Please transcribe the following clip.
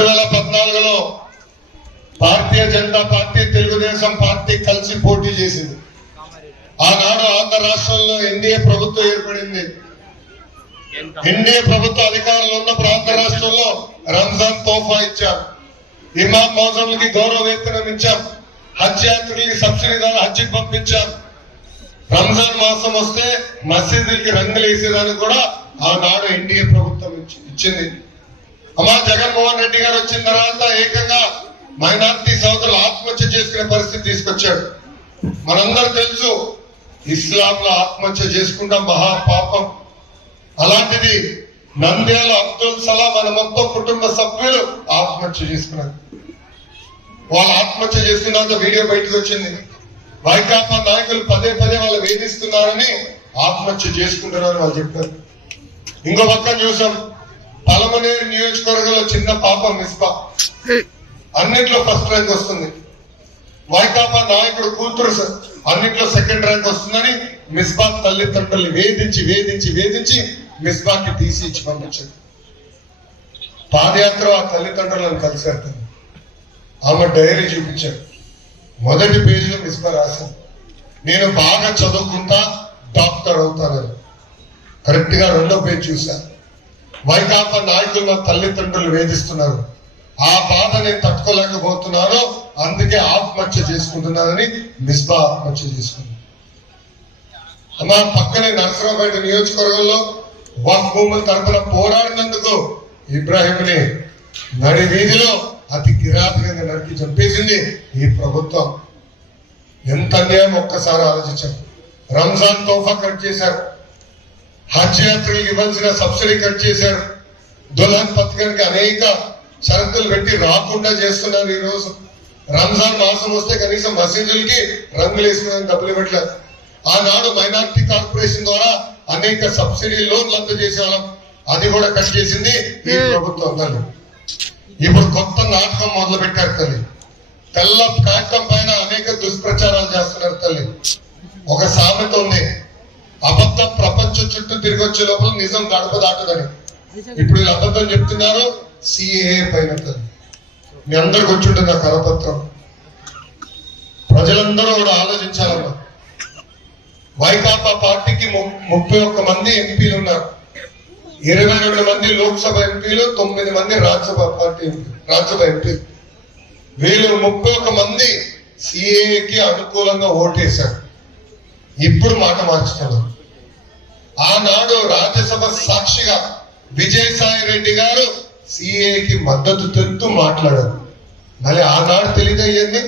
2014లో Bharatiya Janata party Telugu Desam party కలిసి పోటీ చేసింది. ఆనాడు ఆంధ్ర రాష్ట్రంలో ఎన్డీఏ ప్రభుత్వం ఏర్పడింది. ఎన్డీఏ ప్రభుత్వ అధికారులు ఉన్న ప్రాంత రాష్ట్రంలో రంజాన్ తోఫా ఇచ్చాం, ఇమాం మౌజంలకి గౌరవ వేతనం ఇచ్చాం, హజ్ యాత్రికులకి సబ్సిడీ ద్వారా హజ్కి పంపించాం. రంజాన్ మాసం వస్తే మసీదులకి రంగులు వేసేదానికి కూడా ఆనాడు ఎన్డీఏ ప్రభుత్వం ఇచ్చింది. అమ్మా జగన్మోహన్ రెడ్డి గారు వచ్చిన తర్వాత ఏకంగా మైనార్టీ సోదరులు ఆత్మహత్య చేసుకునే పరిస్థితి తీసుకొచ్చాడు. మనందరూ తెలుసు ఇస్లాంలో ఆత్మహత్య చేసుకుంటాం మహాపాపం. అలాంటిది నంద్యాల అబ్దుల్ సలాం మన మొత్తం కుటుంబ సభ్యులు ఆత్మహత్య చేసుకున్నారు. వాళ్ళు ఆత్మహత్య చేసుకున్నాక వీడియో బయటకు వచ్చింది. వైకాపా నాయకులు పదే పదే వాళ్ళు వేధిస్తున్నారని ఆత్మహత్య చేసుకుంటున్నారని వాళ్ళు చెప్పారు. ఇంకో పక్కన చూసాం పలమనేరు నియోజకవర్గంలో చిన్న పాప మిస్బా అన్నిట్లో ఫస్ట్ ర్యాంక్ వస్తుంది. వైకాపా నాయకుడు కూతురు అన్నిట్లో సెకండ్ ర్యాంక్ వస్తుందని మిస్బా తల్లిదండ్రులు వేధించి వేధించి వేధించి మిస్బాకి తీసి ఇచ్చి పంపించారు. పాదయాత్ర ఆ తల్లిదండ్రులను కలిసారు. ఆమె డైరీ చూపించారు. మొదటి పేజీలో మిస్బా రాశాను, నేను బాగా చదువుకుంటా డాక్టర్ అవుతానని. కరెక్ట్ గా రెండో పేజీ చూశాను, వైకాపా నాయకులు నా తల్లిదండ్రులు వేధిస్తున్నారు, ఆ బాధ నేను తట్టుకోలేకపోతున్నాను, అందుకే ఆత్మహత్య చేసుకుంటున్నానని మిస్బా ఆత్మహత్య చేసుకుంది. అమ్మా పక్కనే నరసరావుపేట నియోజకవర్గంలో వక్ఫ్ భూముల తరఫున పోరాడినందుకు ఇబ్రాహింని నడి వీధిలో అతి కిరాతకంగా నరికి చంపేసింది ఈ ప్రభుత్వం. ఎంత అన్యాయం ఒక్కసారి ఆలోచించారు. రంజాన్ తోఫా కట్ చేశారు, హజ్ యాత్రలకు ఇవ్వాల్సిన సబ్సిడీ కట్ చేశారు, దుల్హన్ పథకానికి అనేక షరతులు పెట్టి రాకుండా చేస్తున్నారు. ఈ రోజు రంజాన్ మాసం వస్తే కనీసం మసీదులకి రంగులు వేసుకునే డబ్బులు ఇవ్వట్లేదు. ఆనాడు మైనార్టీ కార్పొరేషన్ ద్వారా అనేక సబ్సిడీ లోన్లు అందజేసేవాళ్ళం, అది కూడా కట్ చేసింది ఈ ప్రభుత్వం. తల్లి ఇప్పుడు కొత్త నాటకం మొదలు పెట్టారు. తల్లి తెల్ల ప్లాట్ఫాం పైన అనేక దుష్ప్రచారాలు చేస్తున్నారు. తల్లి ఒక సామెత ఉంది, అబద్ధం ప్రపంచం చుట్టూ తిరిగి వచ్చే లోపల నిజం గడప దాటుదని. ఇప్పుడు వీళ్ళు అబద్ధం చెప్తున్నారు సిఏఏ పైన. తల్లి మీ అందరికి వచ్చి ఉంటుంది ఆ కరపత్రం. ప్రజలందరూ కూడా ఆలోచించాలమ్మా. వైకాపా పార్టీకి 31 మంది ఎంపీలు ఉన్నారు, 22 మంది లోక్సభ ఎంపీలు, 9 మంది రాజ్యసభ ఎంపీలు. వీళ్ళు 31 మంది సిఏకి అనుకూలంగా ఓటేశారు. ఇప్పుడు మాట మార్చుతున్నారు. ఆనాడు రాజ్యసభ సాక్షిగా విజయసాయి రెడ్డి గారు సిఏకి మద్దతు తెలుపుతూ మాట్లాడారు. మళ్ళీ ఆనాడు తెలియదయ్యింది